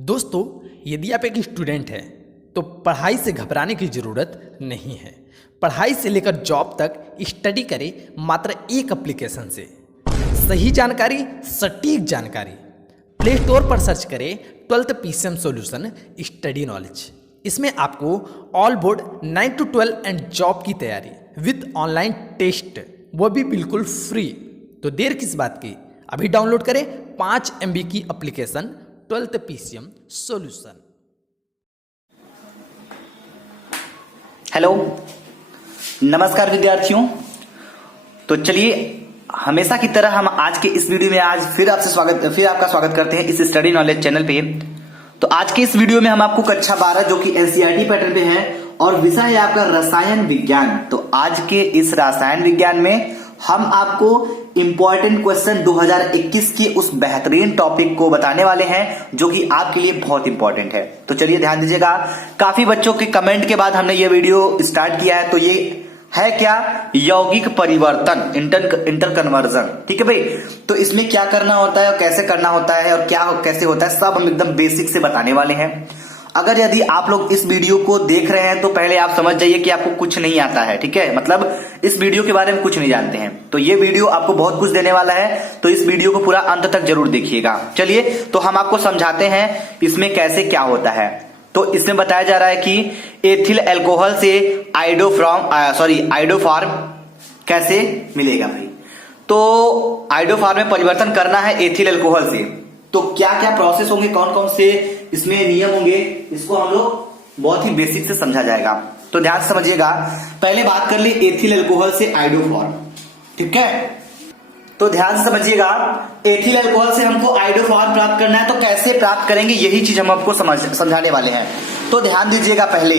दोस्तों, यदि आप एक स्टूडेंट हैं तो पढ़ाई से घबराने की ज़रूरत नहीं है। पढ़ाई से लेकर जॉब तक स्टडी करें मात्र एक एप्लीकेशन से। सही जानकारी, सटीक जानकारी। प्ले स्टोर पर सर्च करें 12th PCM solution study knowledge. इसमें आपको all board 9 to 12 and job की तैयारी विद ऑनलाइन टेस्ट, वो भी बिल्कुल फ्री। तो देर किस बात की, अभी डाउनलोड करें 5 MB की application 12th PCM solution. Hello, नमस्कार विद्यार्थियों। तो चलिए, हमेशा की तरह हम आज के इस वीडियो में आज फिर आपका स्वागत करते हैं इस स्टडी नॉलेज चैनल पे। तो आज के इस वीडियो में हम आपको कक्षा 12 जो कि NCERT पैटर्न पे है और विषय है आपका रसायन विज्ञान। तो आज के इस रसायन विज्ञान में हम आपको इंपॉर्टेंट क्वेश्चन 2021 के उस बेहतरीन टॉपिक को बताने वाले हैं जो कि आपके लिए बहुत इंपॉर्टेंट है। तो चलिए ध्यान दीजिएगा। काफी बच्चों के कमेंट के बाद हमने ये वीडियो स्टार्ट किया है। तो ये है क्या? यौगिक परिवर्तन, इंटर कन्वर्जन। ठीक है भाई। तो इसमें क्या करना होता है और कैसे करना होता है और क्या कैसे होता है, सब हम एकदम बेसिक से बताने वाले हैं। अगर यदि आप लोग इस वीडियो को देख रहे हैं तो पहले आप समझ जाइए कि आपको कुछ नहीं आता है। ठीक है, मतलब इस वीडियो के बारे में कुछ नहीं जानते हैं। तो ये वीडियो आपको बहुत कुछ देने वाला है, तो इस वीडियो को पूरा अंत तक जरूर देखिएगा। चलिए, तो हम आपको समझाते हैं इसमें कैसे क्या होता है। तो इसमें बताया जा रहा है कि एथिल अल्कोहल से आइडोफार्म कैसे मिलेगा भाई। तो आइडोफार्म में परिवर्तन करना है एथिल अल्कोहल से। तो क्या क्या प्रोसेस होंगे, कौन कौन से इसमें नियम होंगे, इसको हम लोग बहुत ही बेसिक से समझा जाएगा। तो ध्यान से समझिएगा। पहले बात कर ली एथिल अल्कोहल से आइडोफार्म। ठीक है, तो ध्यान से समझिएगा। एथिल अल्कोहल से हमको आइडोफार्म प्राप्त करना है, तो कैसे प्राप्त करेंगे यही चीज हम आपको समझाने वाले हैं। तो ध्यान दीजिएगा। पहले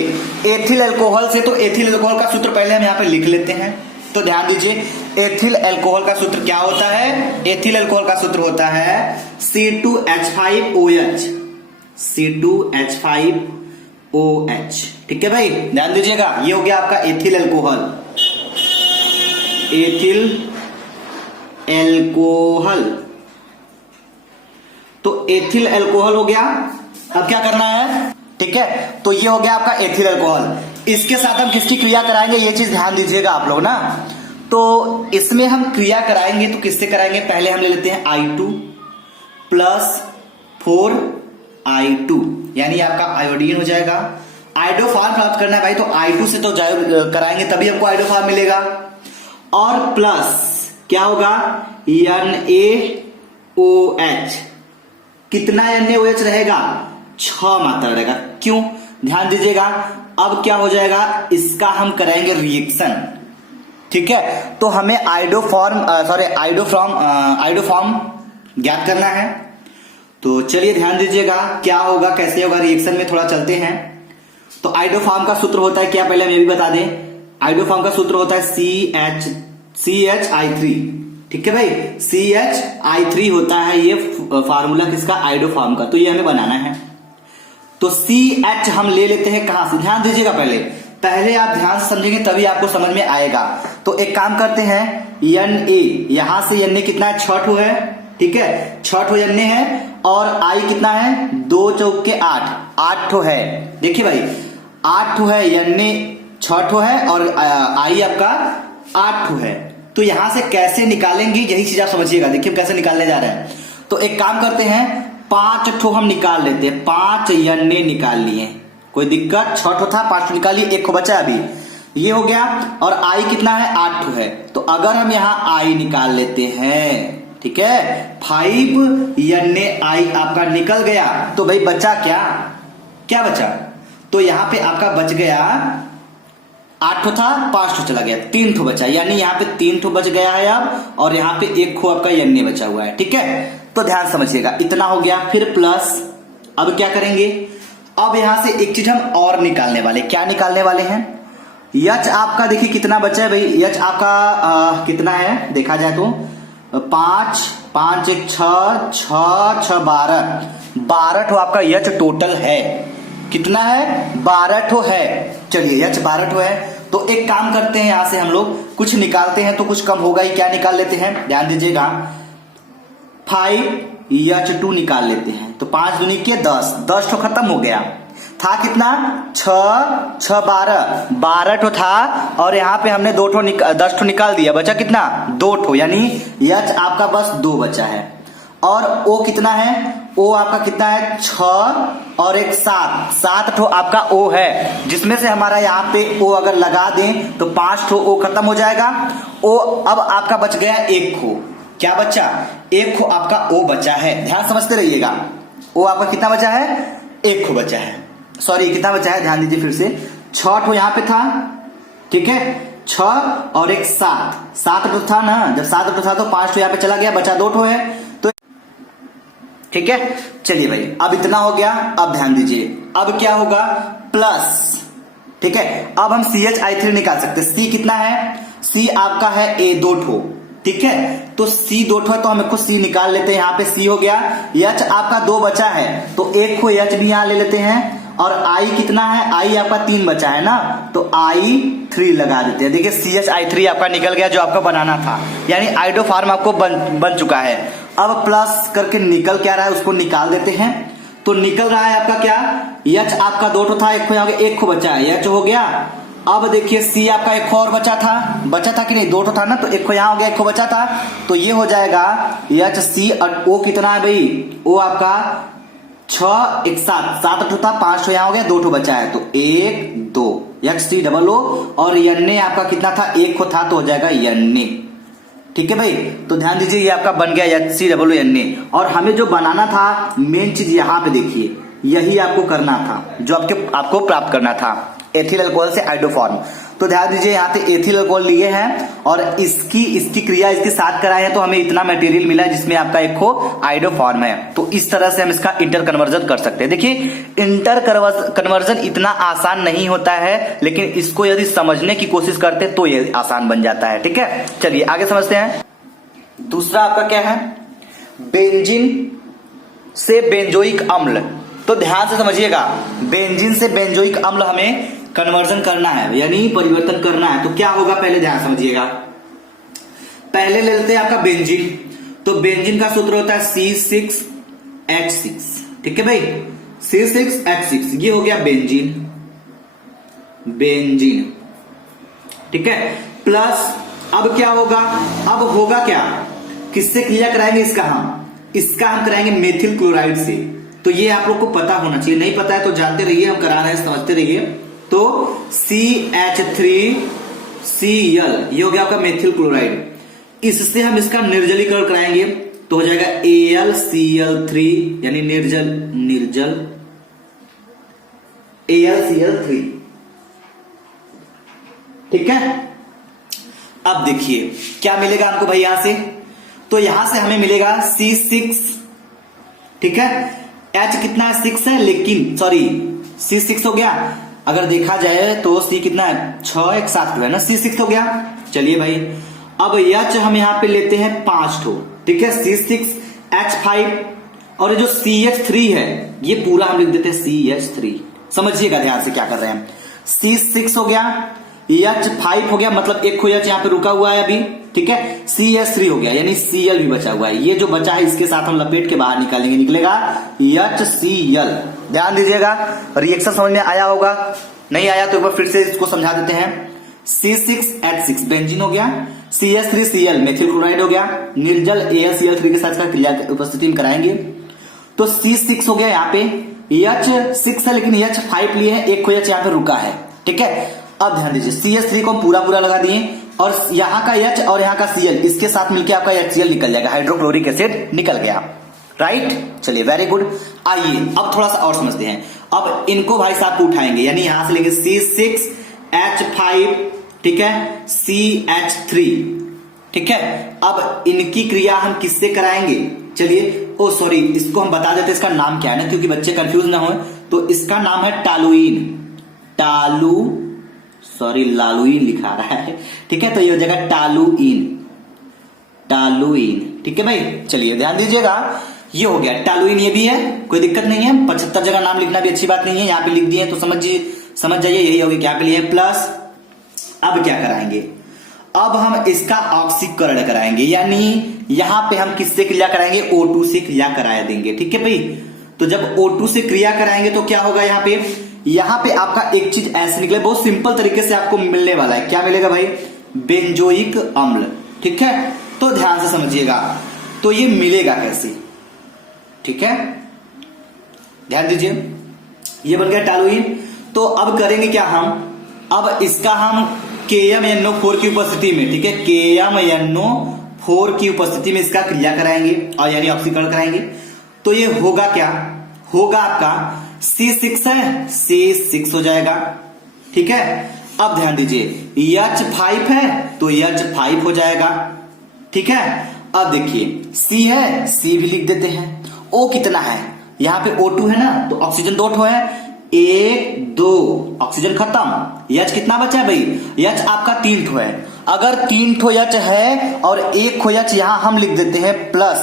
एथिल अल्कोहल से, तो एथिल अल्कोहल का सूत्र पहले हम यहाँ पे लिख लेते हैं। तो ध्यान दीजिए, एथिल अल्कोहल का सूत्र क्या होता है? एथिल अल्कोहल का सूत्र होता है C2H5OH। C2H5OH। ठीक है भाई, ध्यान दीजिएगा। ये हो गया आपका एथिल अल्कोहल। एथिल अल्कोहल, तो एथिल अल्कोहल हो गया। अब क्या करना है? ठीक है, तो ये हो गया आपका एथिल अल्कोहल। इसके साथ हम किसकी क्रिया कराएंगे, ये चीज ध्यान दीजिएगा आप लोग ना। तो इसमें हम क्रिया कराएंगे तो किससे कराएंगे? पहले हम ले लेते हैं I2 + 4I2, यानी आपका आयोडीन हो जाएगा। आइडोफार्म प्राप्त करना है भाई, तो I2 से तो कराएंगे तभी हमको आइडोफार्म मिलेगा। और प्लस क्या होगा? NaOH। कितना NaOH रहेगा? 6 मात्रा रहेगा। क्यों? ध्यान दीजिएगा। अब क्या हो जाएगा? इसका हम कराएंगे रिएक्शन। ठीक है, तो हमें आइडोफार्म ज्ञात करना है। तो चलिए ध्यान दीजिएगा क्या होगा, कैसे होगा रिएक्शन में थोड़ा चलते हैं। तो आइडोफार्म का सूत्र होता है क्या, पहले हम ये भी बता दें। आइडोफार्म का सूत्र होता है CHI3। ठीक है भाई, CHI3 होता है ये फार्मूला किसका? आइडोफार्म का। तो ये हमें बनाना है। तो CH हम ले लेते हैं कहां से? ध्यान दीजिएगा। पहले आप ध्यान से समझेंगे तभी आपको समझ में आएगा। तो एक काम करते हैं, Na, यहां से Na कितना है? 6 है। ठीक है, 6 Na है। और I कितना है? 2 चौके 8, 8 है। देखिए भाई, 8 है, Na 6 है और I आपका 8 है। तो यहां से कैसे निकालेंगे यही चीज आप समझिएगा। देखिए कैसे निकालने जा रहे हैं। तो एक काम करते हैं, 5 हम निकाल लेते हैं। 5 Na निकाल लिए, कोई दिक्कत? 6 था, 5 निकालिए, 1 बचा अभी। ये हो गया। और I कितना है? 8 है। तो अगर हम यहाँ I निकाल लेते हैं, ठीक है, 5 NaI आपका निकल गया। तो भाई बचा क्या बचा? तो यहां पे आपका बच गया 8 था, 5 चला गया, 3 बचा। यानी यहाँ पे 3 बच गया है अब, और यहाँ पे 1 आपका Na बचा हुआ है। ठीक है, तो ध्यान समझिएगा। इतना हो गया। फिर प्लस, अब क्या करेंगे? अब यहां से एक चीज हम और निकालने वाले। क्या निकालने वाले हैं? H आपका देखिए कितना बचा है भाई। H आपका कितना है देखा जाए तो 5, 5 1 6, 6 6 12 आपका H टोटल है। कितना है? 12 है। चलिए, H 12 है। तो एक काम करते हैं, यहां से हम लोग कुछ निकालते हैं तो कुछ कम होगा ही। क्या निकाल लेते हैं? ध्यान दीजिएगा। 5 H2 निकाल लेते हैं। तो 5 दूनी के 10, 10 ठो खत्म हो गया। था कितना 6 6 12, 12 ठो था और यहाँ पे हमने 10 ठो निकाल दिया, बचा कितना 2 ठो, यानी एच आपका बस 2 बचा है। और ओ कितना है, ओ आपका कितना है 6 और एक 7 ठो आपका ओ है, जिसमें से हमारा यहाँ पे ओ अगर लगा दें तो 5 ठो ओ खत्म हो जाएगा। ओ अब आपका बच गया 1 खो, क्या बचा 1 खो आपका ओ बचा है, ध्यान समझते रहिएगा। ओ आपका कितना बचा है 1 खो बचा है, सॉरी कितना बचा है ध्यान दीजिए फिर से, 6 ठो यहाँ पे था, ठीक है 6 और एक 7 ठो था ना, जब 7 ठो था तो 5 ठो यहाँ पे चला गया, बचा 2 ठो है, तो ठीक है। चलिए भाई अब इतना हो गया, अब ध्यान दीजिए अब क्या होगा प्लस, ठीक है। अब हम CH3 निकाल सकते हैं। C कितना है, C आपका है A 2 ठो, ठीक है, तो C 2 ठो है तो हम इसको C निकाल लेते हैं, यहाँ पे C हो गया। H आपका 2 बचा है तो 1 को H भी यहां ले लेते हैं, और I कितना है, I आपका 3 बचा है ना, तो I3 लगा देते हैं। देखिए CH3 आपका निकल गया जो आपका बनाना था, यानी आइडो फार्म आपको बन चुका है। अब प्लस करके निकल क्या रहा है उसको निकाल देते हैं, तो निकल रहा है आपका क्या, H आपका 2 ठो था, 1 को बचा है, H हो गया। अब देखिए C आपका 1 और बचा था कि नहीं, 2 ठो था ना, तो 1 को यहाँ हो गया, 1 को बचा था, तो ये हो जाएगा HC और O कितना है भाई, O आपका 6 1 7 ठो था, 5 ठो यहाँ हो गया, 2 ठो बचा है, तो 1 2 HCOO, और NA आपका कितना था 1 को था, तो हो जाएगा NA, ठीक है भाई। तो ध्यान दीजिए ये आपका बन गया HCOO। और हमें जो बनाना था मेन चीज यहाँ पे देखिए, यही आपको करना था जो आपको प्राप्त करना था, एथिल अल्कोहल से आइडो फॉर्म। तो ध्यान दीजिए यहाँ पे एथिल अल्कोहल लिए हैं और इसकी क्रिया इसके साथ कराए हैं, तो हमें इतना मटेरियल मिला जिसमें आपका एक को आइडो फॉर्म है। तो इस तरह से हम इसका इंटर कन्वर्जन कर सकते हैं। देखिए इंटर कन्वर्जन इतना आसान नहीं होता है, लेकिन इसको यदि समझने की कोशिश करते तो ये आसान बन जाता है, ठीक है। चलिए आगे समझते हैं। दूसरा आपका क्या है, बेंजीन से बेंजोइक अम्ल। तो ध्यान से समझिएगा, बेंजीन से बेंजोइक अम्ल हमें कन्वर्जन करना है, यानी परिवर्तन करना है। तो क्या होगा पहले ध्यान समझिएगा, पहले ले लेते हैं आपका बेंजीन। तो बेंजीन का सूत्र होता है C6H6, ठीक है भाई, C6H6 ये हो गया बेंजीन, ठीक है। प्लस अब क्या होगा, अब होगा क्या, किससे क्रिया कराएंगे इसका हम कराएंगे मेथिल क्लोराइड से। तो ये आप लोग को पता होना चाहिए, नहीं पता है तो जानते रहिए, हम करा रहे हैं समझते रहिए। तो CH3Cl ये हो गया आपका मेथिल क्लोराइड, इससे हम इसका निर्जलीकरण कराएंगे, तो हो जाएगा AlCl3, यानी निर्जल AlCl3, ठीक है। अब देखिए क्या मिलेगा हमको भाई यहां से, तो यहां से हमें मिलेगा C6, ठीक है। H कितना है 6 है, लेकिन सॉरी C6 हो गया, अगर देखा जाए तो C कितना है 6 1 7 है ना, C6 हो गया। चलिए भाई अब H हम यहां पे लेते हैं 5 ठो, ठीक है, C6H5, और जो CH3 है ये पूरा हम लिख देते हैं CH3। समझिएगा ध्यान से क्या कर रहे हैं, C6 हो गया, H5 हो गया, मतलब एक H यहाँ पे रुका हुआ है अभी, ठीक है। CH3 हो गया, यानी Cl भी बचा हुआ है, ये जो बचा है इसके साथ हम लपेट के बाहर निकालेंगे, निकलेगा HCl। ध्यान दीजिएगा, रिएक्शन समझ में आया होगा, नहीं आया तो एक बार फिर से इसको समझा देते हैं। C6H6 बेंजीन हो गया, CH3Cl मेथिल क्लोराइड हो गया, निर्जल AlCl3 के साथ इसका क्रिया उपस्थिति में कराएंगे। तो C6 हो गया, यहाँ पे H6 है लेकिन H5 लिए है, एक H यहाँ पे रुका है, ठीक है। अब ध्यान दीजिए CH3 को हम पूरा लगा दिए, और यहाँ का H और यहाँ का Cl इसके साथ मिलकर आपका HCl निकल जाएगा, हाइड्रोक्लोरिक एसिड निकल गया, राइट। चलिए वेरी गुड। आइए अब थोड़ा सा और समझते हैं। अब इनको भाई साहब को उठाएंगे, यानी यहां से लेंगे C6H5, ठीक है, CH3, ठीक है। अब इनकी क्रिया हम किससे कराएंगे, चलिए ओ सॉरी इसको हम बता देते इसका नाम क्या है ना, क्योंकि बच्चे कंफ्यूज ना हो। तो इसका नाम है लालुइन लिखा रहा है, ठीक है, तो ये हो जाएगा टालुइन, ठीक है भाई। चलिए ध्यान दीजिएगा, ये हो गया टालुइन, ये भी है, कोई दिक्कत नहीं है, 75 जगह नाम लिखना भी अच्छी बात नहीं है, यहाँ पे लिख दिए तो समझ जाइए यही होगी, क्या पे लिए प्लस। अब क्या कराएंगे, अब हम इसका ऑक्सीकरण कराएंगे, यानी यहां पे हम किससे क्रिया कराएंगे, O2 से क्रिया करा देंगे, ठीक है भाई। तो जब O2 से क्रिया कराएंगे तो क्या होगा यहाँ पे आपका एक चीज ऐसे निकले, बहुत सिंपल तरीके से आपको मिलने वाला है। क्या मिलेगा भाई? बेंजोइक अम्ल। ठीक है, तो ध्यान से समझिएगा। तो ये मिलेगा कैसे? ठीक है, ध्यान दीजिए, ये बन गया टॉलुइन। तो अब करेंगे क्या हम? अब इसका हम KMNO4 की उपस्थिति में, ठीक है, KMNO4 की उपस्थिति में इसका क्रिया कराएंगे और यानी ऑक्सीकरण कराएंगे। तो ये होगा क्या? होगा आपका C6 है, C6 हो जाएगा। ठीक है, अब ध्यान दीजिए H5 है तो H5 हो जाएगा। ठीक है, अब देखिए C है, C भी लिख देते हैं। O कितना है? यहाँ पे O2 है ना, तो ऑक्सीजन 2 ठो है, 1 2 ऑक्सीजन खत्म। H कितना बचा है भाई? H आपका 3 ठो है। अगर 3 ठो H है और 1 खो H यहां हम लिख देते हैं प्लस।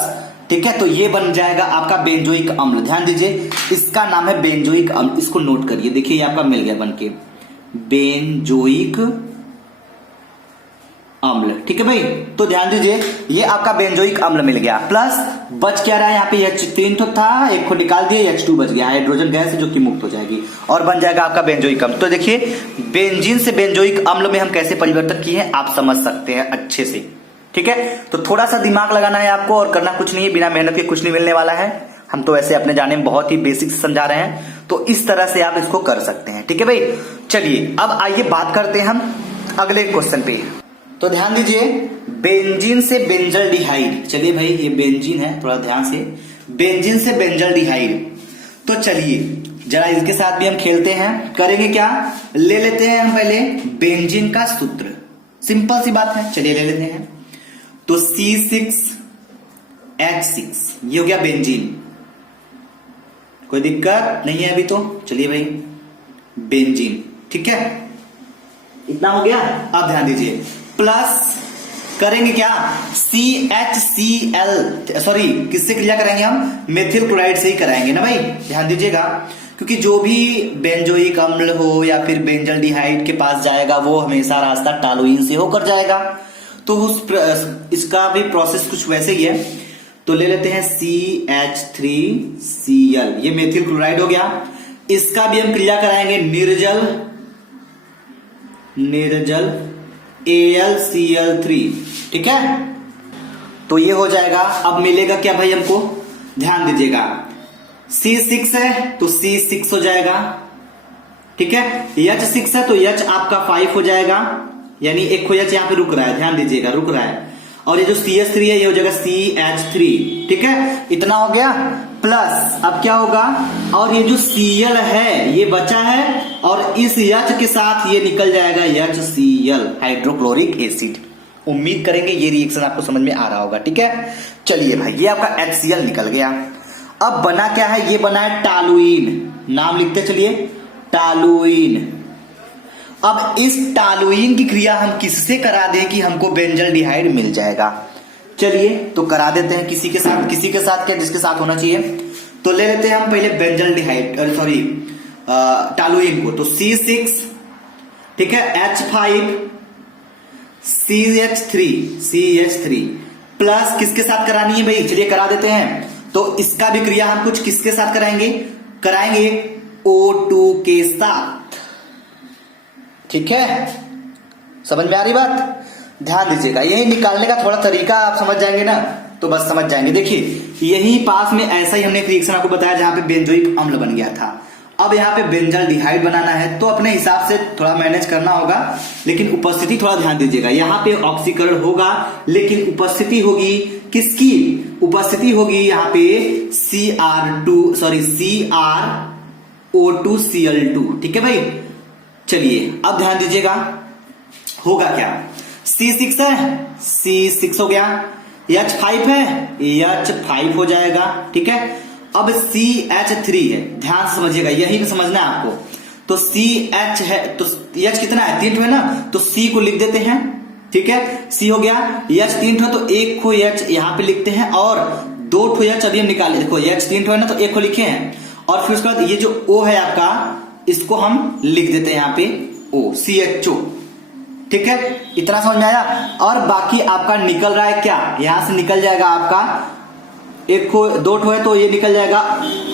ठीक है, तो ये बन जाएगा आपका बेंजोइक अम्ल। ध्यान दीजिए, इसका नाम है बेंजोइक अम्ल। इसको नोट करिए, देखिए ये आपका मिल गया बन के बेंजोइक अम्ल। ठीक है भाई, तो ध्यान दीजिए ये आपका बेंजोइक अम्ल मिल गया। प्लस बच क्या रहा है? यहाँ पे H3 तो था, एक को निकाल दिया, H2 बच गया, हाइड्रोजन गैस जो कि मुक्त हो जाएगी और बन जाएगा आपका बेंजोइक अम्ल। तो देखिए बेंजीन से बेंजोइक अम्ल में हम कैसे परिवर्तन किए हैं आप समझ सकते हैं अच्छे से। ठीक है, तो थोड़ा सा दिमाग लगाना है आपको और करना कुछ नहीं है, बिना मेहनत के कुछ नहीं मिलने वाला है। हम तो वैसे अपने जाने में बहुत ही बेसिक से समझा रहे हैं, तो इस तरह से आप इसको कर सकते हैं। ठीक है भाई, चलिए अब आइए बात करते हैं हम अगले क्वेश्चन पे। तो ध्यान दीजिए, बेंजीन से बेंजल्डिहाइड। चलिए भाई, ये बेंजीन है, थोड़ा ध्यान से, बेंजीन से बेंजल्डिहाइड। तो चलिए जरा इसके साथ भी हम खेलते हैं। करेंगे क्या? ले लेते हैं हम पहले बेंजीन का सूत्र, सिंपल सी बात है, चलिए ले लेते हैं। तो C6H6 ये हो गया बेंजीन, कोई दिक्कत नहीं है अभी तो। चलिए भाई बेंजीन, ठीक है, इतना हो गया। अब ध्यान दीजिए, प्लस करेंगे क्या? CHCl, सॉरी किससे क्रिया कराएंगे हम? मेथिल क्लोराइड से ही कराएंगे ना भाई, ध्यान दीजिएगा। क्योंकि जो भी बेंजोइक अम्ल हो या फिर बेंजल्डिहाइड के पास जाएगा वो हमेशा रास्ता टॉलुइन से होकर जाएगा। तो इसका भी प्रोसेस कुछ वैसे ही है। तो ले लेते हैं CH3Cl, ये मेथिल क्लोराइड हो गया। इसका भी हम क्रिया कराएंगे निर्जल AlCl3। ठीक है, तो ये हो जाएगा। अब मिलेगा क्या भाई हमको? ध्यान दीजिएगा, C6 है तो C6 हो जाएगा। ठीक है, H6 है तो H आपका 5 हो जाएगा, यानी एक खो H यहाँ पे रुक रहा है, ध्यान दीजिएगा रुक रहा है। और ये जो CH3 है ये हो जाएगा CH3। ठीक है, इतना हो गया। प्लस अब क्या होगा? और ये जो Cl है ये बचा है और इस H के साथ ये निकल जाएगा HCl, हाइड्रोक्लोरिक एसिड। उम्मीद करेंगे ये रिएक्शन आपको समझ में आ रहा होगा। ठीक है, चलिए भाई ये आपका HCl निकल गया। अब बना क्या है? ये बना है टॉलुइन, नाम लिखते चलिए टॉलुइन। अब इस टॉलुइन की क्रिया हम किससे करा दें कि हमको बेंजल्डिहाइड मिल जाएगा? चलिए तो करा देते हैं किसी के साथ क्या, जिसके साथ होना चाहिए। तो ले लेते हैं हम पहले बेंजल्डिहाइड, सॉरी टॉलुइन को। तो C6, ठीक है, H5 CH3 प्लस किसके साथ करानी है भाई? चलिए करा देते हैं। तो इसका भी क्रिया हम कुछ किसके साथ कराएंगे O2 के साथ। ठीक है, समझ में आ रही बात? ध्यान दीजिएगा, यही निकालने का थोड़ा तरीका आप समझ जाएंगे ना तो बस समझ जाएंगे। देखिए यही पास में ऐसा ही हमने एक रिएक्शन आपको बताया जहां पे बेंजोइक अम्ल बन गया था। अब यहाँ पे बेंजल्डिहाइड बनाना है तो अपने हिसाब से थोड़ा मैनेज करना होगा, लेकिन उपस्थिति थोड़ा ध्यान दीजिएगा। यहाँ पे ऑक्सीकरण होगा लेकिन उपस्थिति होगी किसकी? उपस्थिति होगी यहाँ पे CrO2Cl2। ठीक है भाई, चलिए अब ध्यान दीजिएगा होगा क्या? C6 है, C6 हो गया। H5 है, H5 हो जाएगा। ठीक है, अब CH3 है, ध्यान से समझिएगा, यही समझना है आपको। तो CH है तो H कितना है? 3 है ना, तो C को लिख देते हैं। ठीक है, C हो गया। H 3 तो एक को H यहां पे लिखते हैं और 2 H अभी हम निकाले। देखो H 3 है ना, तो एक को लिखे हैं और फिर उसके बाद ये जो O है आपका, इसको हम लिख देते हैं यहाँ पे O, CHO। ठीक है, इतना समझ में आया। और बाकी आपका निकल रहा है क्या? यहां से निकल जाएगा आपका एक ठो दो ठो है तो ये निकल जाएगा,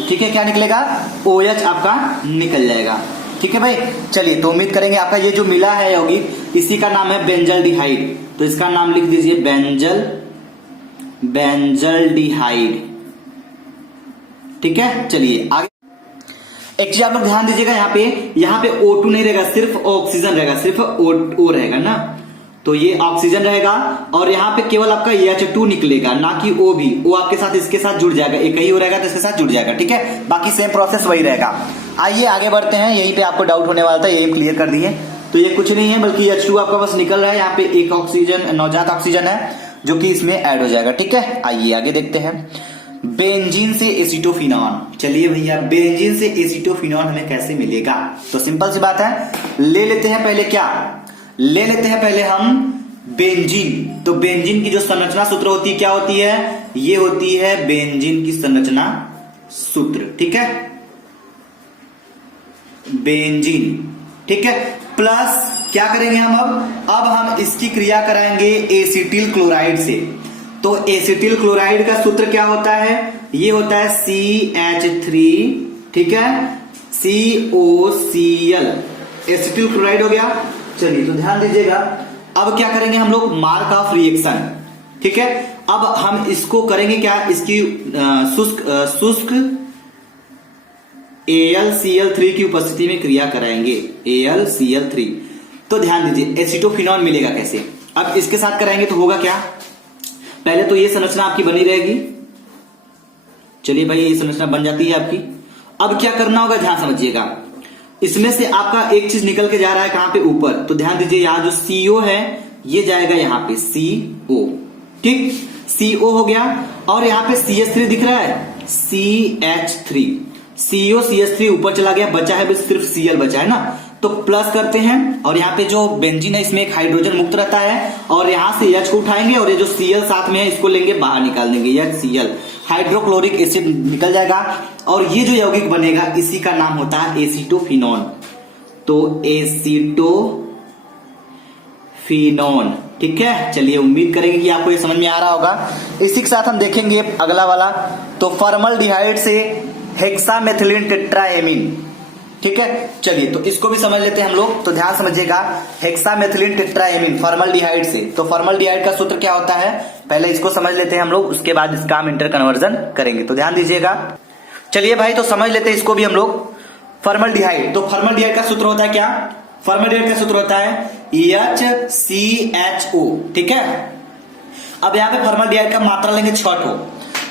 ठीक है। क्या निकलेगा? OH आपका निकल जाएगा, ठीक है भाई। चलिए, तो उम्मीद करेंगे आपका ये जो मिला है यौगिक, इसी का नाम है बेंजल्डिहाइड। तो इसका नाम लिख दीजिए बेंजल्डिहाइड, ठीक है। चलिए आगे एक चीज आप लोग ध्यान दीजिएगा, यहाँ पे O2 नहीं रहेगा, सिर्फ ऑक्सीजन रहेगा, सिर्फ O रहेगा ना। तो ये ऑक्सीजन रहेगा और यहाँ पे केवल आपका H2 निकलेगा, ना कि O भी। O आपके साथ इसके साथ जुड़ जाएगा, एक ही हो रहेगा तो इसके साथ जुड़ जाएगा, ठीक है। बाकी सेम प्रोसेस वही रहेगा। आइए आगे बढ़ते हैं, यहीं पे आपको डाउट होने वाला था, यही क्लियर कर दिए। तो ये कुछ नहीं है बल्कि H2 आपका बस निकल रहा है, यहाँ पे एक ऑक्सीजन नवजात ऑक्सीजन है जो कि इसमें ऐड हो जाएगा, ठीक है। आइए आगे देखते हैं, बेंजीन से एसीटोफिनॉन। चलिए भैया, बेंजीन से एसीटोफिनॉन हमें कैसे मिलेगा? तो सिंपल सी बात है, ले लेते हैं पहले क्या, ले लेते हैं पहले हम बेंजीन। तो बेंजीन की जो संरचना सूत्र होती है क्या होती है? ये होती है बेंजीन की संरचना सूत्र, ठीक है, बेंजीन, ठीक है। प्लस क्या करेंगे हम अब हम इसकी क्रिया कराएंगे एसिटिल क्लोराइड से। तो एसिटिल क्लोराइड का सूत्र क्या होता है? ये होता है CH3, ठीक है, COCl, एसिटिल क्लोराइड हो गया। चलिए, तो ध्यान दीजिएगा, अब क्या करेंगे हम लोग? मार्क ऑफ रिएक्शन, ठीक है। अब हम इसको करेंगे क्या, इसकी शुष्क AlCl3 की उपस्थिति में क्रिया कराएंगे, AlCl3। तो ध्यान दीजिए, एसिटोफिनॉन मिलेगा कैसे? अब इसके साथ कराएंगे तो होगा क्या? पहले तो ये संरचना आपकी बनी रहेगी। चलिए भाई, ये संरचना बन जाती है आपकी। अब क्या करना होगा, ध्यान समझिएगा, इसमें से आपका एक चीज निकल के जा रहा है कहां पे? ऊपर। तो ध्यान दीजिए, यहां जो CO है ये जाएगा यहाँ पे CO, ठीक, CO हो गया। और यहाँ पे CH3 दिख रहा है, CH3, CO CH3 ऊपर चला गया, बचा है बस सिर्फ Cl बचा है ना। तो प्लस करते हैं और यहाँ पे जो बेंजीन है इसमें एक हाइड्रोजन मुक्त रहता है और यहाँ से H को उठाएंगे और ये जो Cl साथ में है इसको लेंगे, बाहर निकाल देंगे, HCl, हाइड्रोक्लोरिक एसिड निकल जाएगा और ये जो यौगिक बनेगा इसी का नाम होता है एसीटोफिनॉन। तो एसीटोफिनॉन, ठीक है। चलिए, उम्मीद करेंगे कि आपको ये समझ में आ रहा होगा। इसी के साथ हम देखेंगे अगला वाला, तो फॉर्मल्डिहाइड से हेक्सामेथिलीन टेट्राएमीन, ठीक है। चलिए, तो इसको भी समझ लेते हैं हम लोग। तो ध्यान समझिएगा, हेक्सामेथिलीन टेट्राएमीन फॉर्मल्डिहाइड से। तो फॉर्मल्डिहाइड का सूत्र क्या होता है, पहले इसको समझ लेते हैं हम लोग, उसके बाद इसका हम इंटर कन्वर्जन करेंगे। तो ध्यान दीजिएगा, चलिए भाई, तो समझ लेते हैं इसको भी हम लोग। फॉर्मल्डिहाइड, तो फॉर्मल्डिहाइड का सूत्र होता है क्या? फॉर्मल्डिहाइड का सूत्र होता है HCHO, ठीक है। अब यहाँ पे फॉर्मल्डिहाइड का मात्रा लेंगे 6 ठो,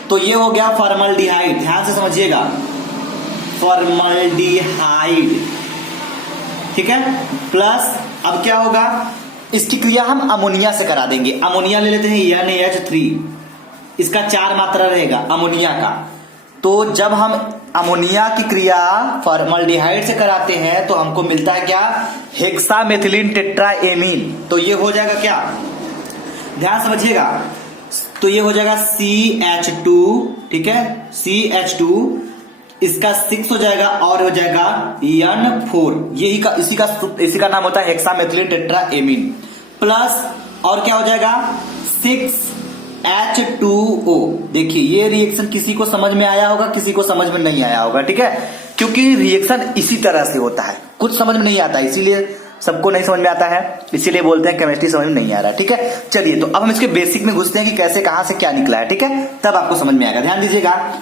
तो ये हो गया फॉर्मल्डिहाइड। ध्यान से समझिएगा, फॉर्मल्डिहाइड, ठीक है। प्लस अब क्या होगा, इसकी क्रिया हम अमोनिया से करा देंगे। अमोनिया ले लेते हैं NH3, इसका 4 मात्रा रहेगा अमोनिया का। तो जब हम अमोनिया की क्रिया फॉर्मल्डिहाइड से कराते हैं तो हमको मिलता है क्या? Hexamethylene tetraammine. तो ये हो जाएगा क्या, ध्यान समझिएगा, तो ये हो जाएगा CH2, ठीक है, CH2, इसका 6 हो जाएगा और हो जाएगा N4। इसी का नाम होता है हेक्सामेथिलीन टेट्राएमीन। प्लस और क्या हो जाएगा 6H2O। देखिए, ये रिएक्शन किसी को समझ में आया होगा, किसी को समझ में नहीं आया होगा, ठीक है, क्योंकि रिएक्शन इसी तरह से होता है, कुछ समझ में नहीं आता, इसीलिए सबको नहीं समझ में आता है, इसीलिए बोलते हैं केमिस्ट्री समझ में नहीं आ रहा है, ठीक है। चलिए, तो अब हम इसके बेसिक में घुसते हैं कि कैसे कहां से क्या निकला है, ठीक है, तब आपको समझ में आएगा। ध्यान दीजिएगा,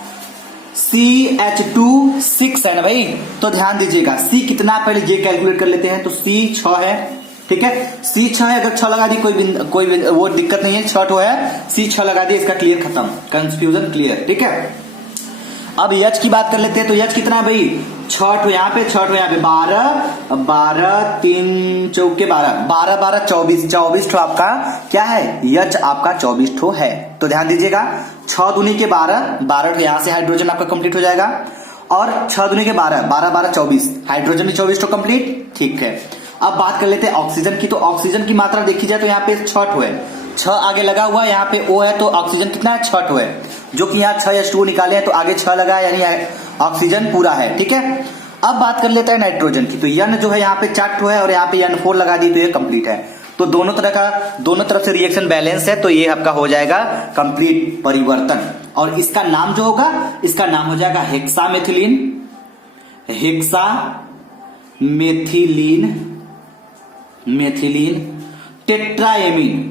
CH2 6 है ना भाई, तो ध्यान दीजिएगा C कितना, पहले ये कैलकुलेट कर लेते हैं। तो C 6 है, ठीक है, C 6 है, अगर 6 लगा दी कोई वो दिक्कत नहीं है, 6 ठो है, C 6 लगा दी, इसका क्लियर खत्म, कंफ्यूजन क्लियर, ठीक है। अब H की बात कर लेते हैं, तो H कितना है भाई, 6 ठो यहाँ पे, 6 ठो यहाँ पे, 12 3 चौके 12 12 24 ठो आपका क्या है, H आपका 24 ठो है। तो ध्यान दीजिएगा, 6 दूनी के 12 ठो यहाँ से हाइड्रोजन आपका कंप्लीट हो जाएगा, और 6 दूनी के 12 24 हाइड्रोजन भी 24 ठो कंप्लीट, ठीक है। अब बात कर लेते हैं ऑक्सीजन की, तो ऑक्सीजन की मात्रा देखी जाए तो यहाँ पे 6 ठो है, 6 आगे लगा हुआ है, यहाँ पे O है, तो ऑक्सीजन कितना है, 6 ठो है, जो कि यहाँ 6 H2O निकाले हैं, तो आगे 6 लगा है, यानी ऑक्सीजन पूरा है, ठीक है। अब बात कर लेते हैं नाइट्रोजन की, तो N जो है यहाँ पे 4 ठो है और यहाँ पे N4 लगा दी, तो ये कंप्लीट है। तो दोनों तरफ से रिएक्शन बैलेंस है, तो ये आपका हो जाएगा कंप्लीट परिवर्तन। और इसका नाम जो होगा, इसका नाम हो जाएगा हेक्सामेथिलीन, मेथिलीन टेट्राएमीन।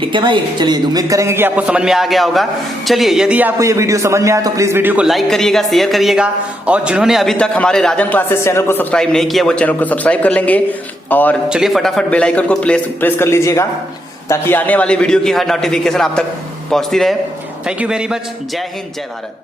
ठीक है भाई, चलिए उम्मीद करेंगे कि आपको समझ में आ गया होगा। चलिए, यदि आपको ये वीडियो समझ में आया तो प्लीज वीडियो को लाइक करिएगा, शेयर करिएगा, और जिन्होंने अभी तक हमारे राजन क्लासेस चैनल को सब्सक्राइब नहीं किया वो चैनल को सब्सक्राइब कर लेंगे। और चलिए फटाफट बेल आइकन को प्रेस कर लीजिएगा ताकि आने वाली वीडियो की हर नोटिफिकेशन आप तक पहुंचती रहे। Thank you very much. जय हिंद, जय भारत।